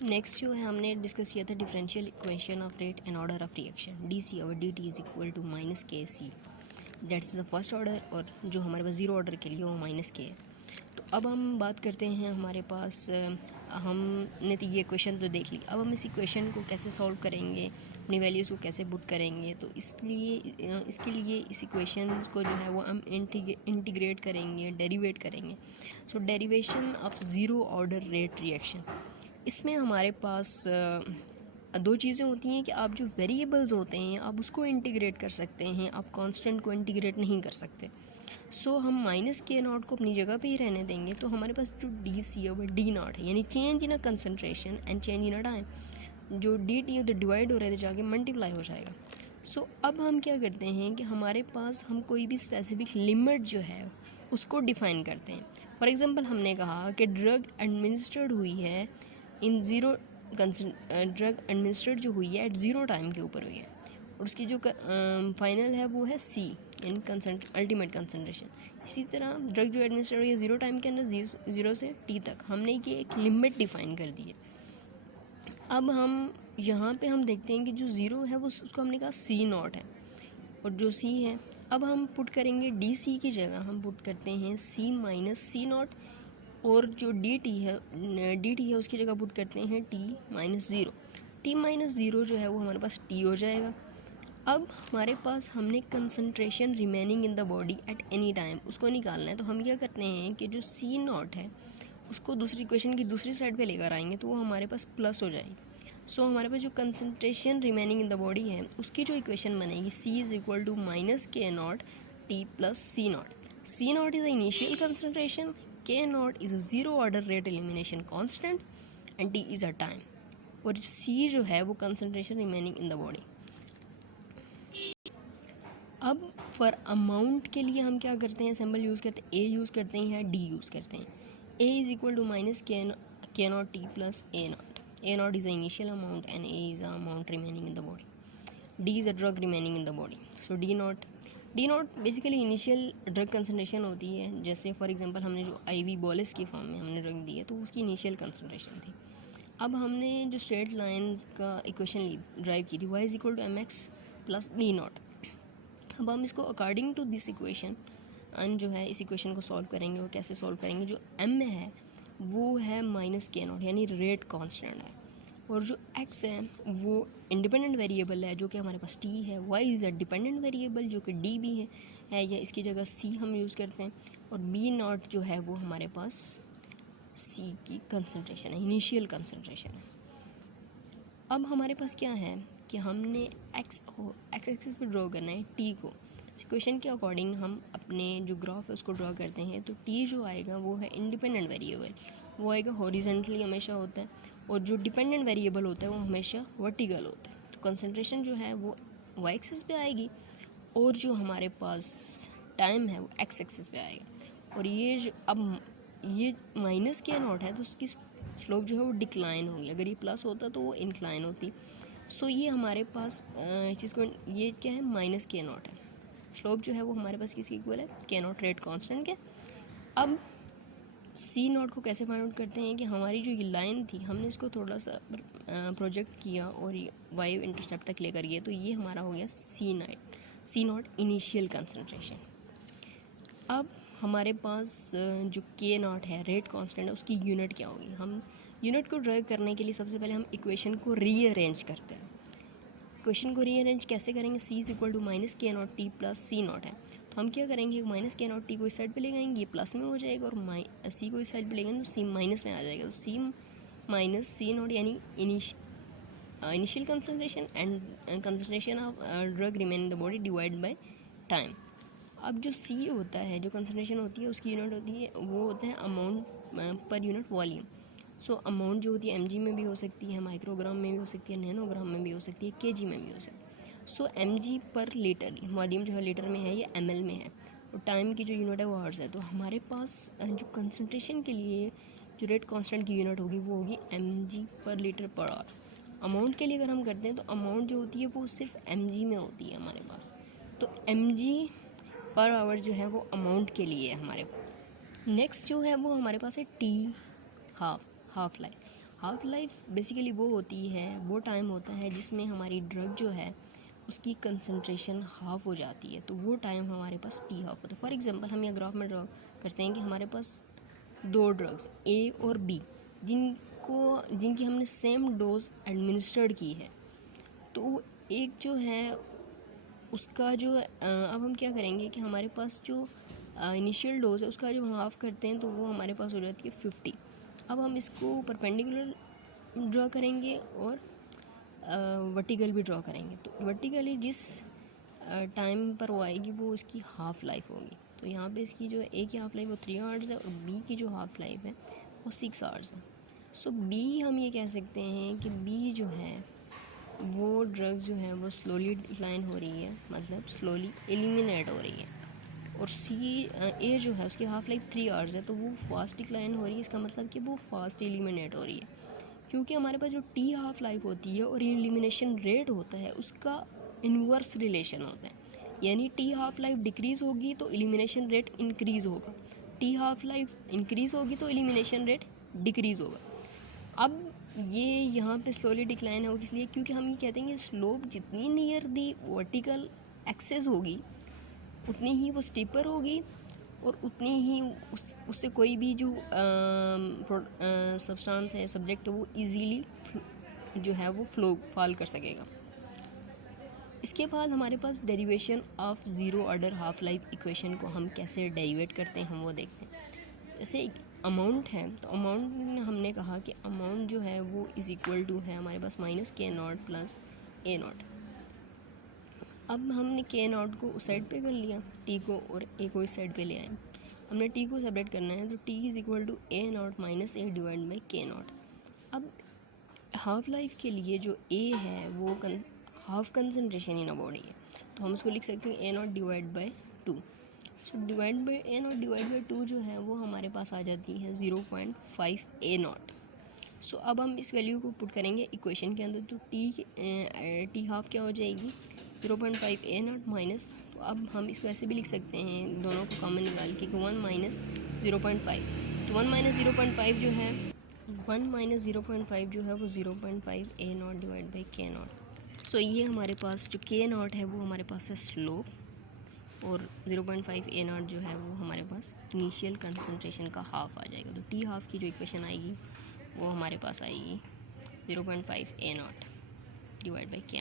Next जो है हमने डिस्कस किया था differential equation of rate and order of reaction D C और D T is equal to minus K C, that's the first order, और जो हमारे पास ज़ीरो ऑर्डर के लिए वो माइनस के है। तो अब हम बात करते हैं, हमारे पास हमने तो ये इक्वेशन तो देख ली, अब हम इस इक्वेशन को कैसे सॉल्व करेंगे, अपनी वैल्यूज़ को कैसे पुट करेंगे। तो इसके लिए इस इक्वेशन को जो है वो हम इंटीग्रेट करेंगे, डेरिवेट करेंगे। So derivation of zero order rate reaction, इसमें हमारे पास दो चीज़ें होती हैं कि आप जो वेरिएबल्स होते हैं आप उसको इंटीग्रेट कर सकते हैं, आप कांस्टेंट को इंटीग्रेट नहीं कर सकते। सो हम माइनस के नॉट को अपनी जगह पे ही रहने देंगे। तो हमारे पास जो डी सी है वो डी नॉट है, यानी change in a concentration and change in a time. जो डी टी उधर डिवाइड हो रहे थे जाके मल्टीप्लाई हो जाएगा। सो अब हम क्या करते हैं कि हमारे पास हम कोई भी स्पेसिफिक लिमिट जो है उसको डिफ़ाइन करते हैं। फॉर एग्ज़ाम्पल हमने कहा कि ड्रग एडमिनिस्ट्रेड हुई है इन ज़ीरो ड्रग एडमिनिस्ट्रेट जो हुई है एट ज़ीरो टाइम के ऊपर हुई है, और उसकी जो फाइनल है वो है सी, यानी अल्टीमेट कंसनट्रेशन। इसी तरह ड्रग जो एडमिनिस्ट्रेट हुई है ज़ीरो टाइम के अंदर, ज़ीरो से टी तक, हमने ये एक लिमिट डिफ़ाइन कर दी है। अब हम यहाँ पे हम देखते हैं कि जो ज़ीरो है वो उसको हमने कहा सी नॉट है, और जो सी है अब हम पुट करेंगे डी सी की जगह हम पुट करते हैं सी माइनस सी नॉट, और जो डी टी है उसकी जगह पुट करते हैं T minus zero. T minus zero जो है वो हमारे पास टी हो जाएगा। अब हमारे पास हमने concentration remaining in the body at any time उसको निकालना है। तो हम क्या करते हैं कि जो सी नॉट है उसको दूसरी इक्वेशन की दूसरी साइड पे लेकर आएंगे तो वो हमारे पास प्लस हो जाएगी। सो हमारे पास जो concentration remaining in the body है उसकी जो इक्वेशन बनेगी C is equal to minus के not T plus C not. C not is the initial concentration, K not is a zero order rate elimination constant, and T is a time, और C जो है वो concentration remaining in the body. अब for amount के लिए हम क्या करते हैं, सिंबल यूज़ करते हैं, ए यूज़ करते हैं या डी यूज़ करते हैं। A is equal to minus के not T plus A not. A not is the initial amount and A is the amount remaining in the body. D is a drug remaining in the body. So D not basically initial drug concentration होती है। जैसे for example हमने जो ivy बॉलिस की form में हमने drug दी है तो उसकी इनिशियल कंसनट्रेशन थी। अब हमने जो स्ट्रेट लाइंस का इक्वेशन ड्राइव की थी y is equal to m x plus b naught. अब हम इसको according to this equation and जो है इस इक्वेशन को सॉल्व करेंगे। वो कैसे सॉल्व करेंगे, जो एम में है वो है माइनस के नॉट यानी रेट कांस्टेंट है, और जो एक्स है वो इंडिपेंडेंट वेरिएबल है जो कि हमारे पास टी है। Y is a dependent variable जो कि डी भी है या इसकी जगह सी हम यूज़ करते हैं, और बी नॉट जो है वो हमारे पास सी की कंसनट्रेशन है, इनिशियल कंसनट्रेशन है। अब हमारे पास क्या है कि हमने एक्स एक्सिस पे ड्रॉ करना है टी को। इक्वेशन के अकॉर्डिंग हम अपने जो ग्राफ है उसको ड्रॉ करते हैं। तो टी जो आएगा वो है इंडिपेंडेंट वेरिएबल, वो आएगा हॉरिजेंटली हमेशा होता है, और जो डिपेंडेंट वेरिएबल होता है वो हमेशा वर्टिकल होता है। तो कंसनट्रेशन जो है वो वाई एक्सिस पे आएगी, और जो हमारे पास टाइम है वो एक्स एक्सिस पे आएगा। और ये जो अब ये माइनस के नॉट है तो उसकी स्लोप जो है वो डिक्लाइन होगी, अगर ये प्लस होता तो वो इंक्लाइन होती। सो ये हमारे पास चीज़ को ये क्या है, माइनस के नॉट है। स्लोप जो है वो हमारे पास किसकी इक्वल है, के नॉट रेट कांस्टेंट के। अब सी नॉट को कैसे फाइंड आउट करते हैं कि हमारी जो ये लाइन थी हमने इसको थोड़ा सा प्रोजेक्ट किया और वाई इंटरसेप्ट तक लेकर गए, तो ये हमारा हो गया सी नॉट इनिशियल कंसनट्रेशन। अब हमारे पास जो के नॉट है रेट कांस्टेंट है उसकी यूनिट क्या होगी। हम यूनिट को ड्राइव करने के लिए सबसे पहले हम इक्वेशन को रीअरेंज करते हैं। इक्वेशन को रीअरेंज कैसे करेंगे, c is equal to minus के not T plus C naught है, तो हम क्या करेंगे, माइनस के नॉट टी को इस साइड पे ले जाएंगे, ये प्लस में हो जाएगा, और सी को इस साइड पे ले जाएंगे तो सी माइनस में आ जाएगा। तो सी माइनस सी नॉट यानी initial concentration and concentration of drug remain in the body divide by time. अब जो सी होता है, जो कंसनट्रेशन होती है उसकी यूनिट होती है, वो होता है amount per unit volume. So amount जो होती है एमजी में भी हो सकती है, माइक्रोग्राम में भी हो सकती है, नैनोग्राम में भी हो सकती है, केजी में भी हो सकती है। सो एमजी पर लीटर, वॉल्यूम जो है लीटर में है या एमएल में है, और टाइम की जो यूनिट है वो हर्ट्ज है। तो हमारे पास जो कंसनट्रेशन के लिए जो रेट कांस्टेंट की यूनिट होगी वो होगी एमजी पर लीटर पर आवर्स। अमाउंट के लिए अगर हम करते हैं तो अमाउंट जो होती है वो सिर्फ एमजी में होती है हमारे पास। तो एमजी पर आवर जो है वो अमाउंट के लिए है हमारे पास। नेक्स्ट जो है वो हमारे पास है T half life. Half life basically वो होती है, वो टाइम होता है जिसमें हमारी ड्रग जो है उसकी कंसंट्रेशन हाफ हो जाती है, तो वो टाइम हमारे पास पी हाफ होता है। फॉर एग्जांपल हम ये ग्राफ में ड्रॉ करते हैं कि हमारे पास दो ड्रग्स ए और बी जिनकी हमने सेम डोज एडमिनिस्टर्ड की है, तो एक जो है उसका जो अब हम क्या करेंगे कि हमारे पास जो इनिशियल डोज है उसका जब हम हाफ करते हैं तो वो हमारे पास हो जाती है 50। अब हम इसको परपेंडिकुलर ड्रॉ करेंगे और वर्टिकल भी ड्रॉ करेंगे, तो वर्टिकली जिस टाइम पर वो आएगी वो इसकी हाफ़ लाइफ होगी। तो यहाँ पे इसकी जो ए की हाफ़ लाइफ वो 3 आवर्स है और बी की जो हाफ़ लाइफ है वो 6 आवर्स है। सो बी हम ये कह सकते हैं कि बी जो है वो ड्रग्स जो है वो स्लोली डिक्लाइन हो रही है, मतलब स्लोली एलिमिनेट हो रही है। और ए जो है उसकी हाफ़ लाइफ 3 आवर्स है, तो वो फास्ट डिक्लाइन हो रही है। इसका मतलब कि वो फास्ट एलिमिनेट हो रही है, क्योंकि हमारे पास जो टी हाफ़ लाइफ होती है और एलिमिनेशन रेट होता है उसका इन्वर्स रिलेशन होता है। यानी टी हाफ़ लाइफ डिक्रीज़ होगी तो एलिमिनेशन रेट इंक्रीज़ होगा, टी हाफ़ लाइफ इंक्रीज़ होगी तो एलिमिनेशन रेट डिक्रीज़ होगा। अब ये यहाँ पे स्लोली डिक्लाइन होगी इसलिए क्योंकि हम ये कहते हैं कि स्लोप जितनी नियर दी वर्टिकल एक्सेस होगी उतनी ही वो स्टीपर होगी और उतनी ही उससे कोई भी जो सब्सटेंस है, सब्जेक्ट है, वो इजीली जो है वो फॉल कर सकेगा। इसके बाद हमारे पास derivation of zero order half life equation को हम कैसे डेरिवेट करते हैं हम वो देखते हैं। जैसे एक अमाउंट है, तो अमाउंट में हमने कहा कि अमाउंट जो है वो इज़ इक्वल टू है हमारे पास -k0 प्लस a0। अब हमने k0 को उस साइड पे कर लिया, t को, और a को इस साइड पे ले आए। हमने t को सेपरेट करना है, तो t is equal to a0 minus a divide by k0। अब हाफ लाइफ के लिए जो a है वो half concentration in a body है, तो हम उसको लिख सकते हैं a0 divide by 2। So divide by a0 divide by 2 जो है वो हमारे पास आ जाती है 0.5 a0। सो अब हम इस वैल्यू को पुट करेंगे इक्वेशन के अंदर, तो टी हाफ क्या हो जाएगी 0.5 a0 माइनस, तो अब हम इसको ऐसे भी लिख सकते हैं दोनों को कॉमन निकाल के 1 माइनस 0.5, तो 1 माइनस 0.5 जो है 1 माइनस 0.5 जो है वो 0.5 a0 डिवाइड बाई k0। सो ये हमारे पास जो k0 है वो हमारे पास है स्लोप, और 0.5 a0 जो है वो हमारे पास इनिशियल कंसंट्रेशन का हाफ आ जाएगा। तो टी हाफ की जो इक्वेशन आएगी वो हमारे पास आएगी 0.5 a0 डिवाइड बाई k।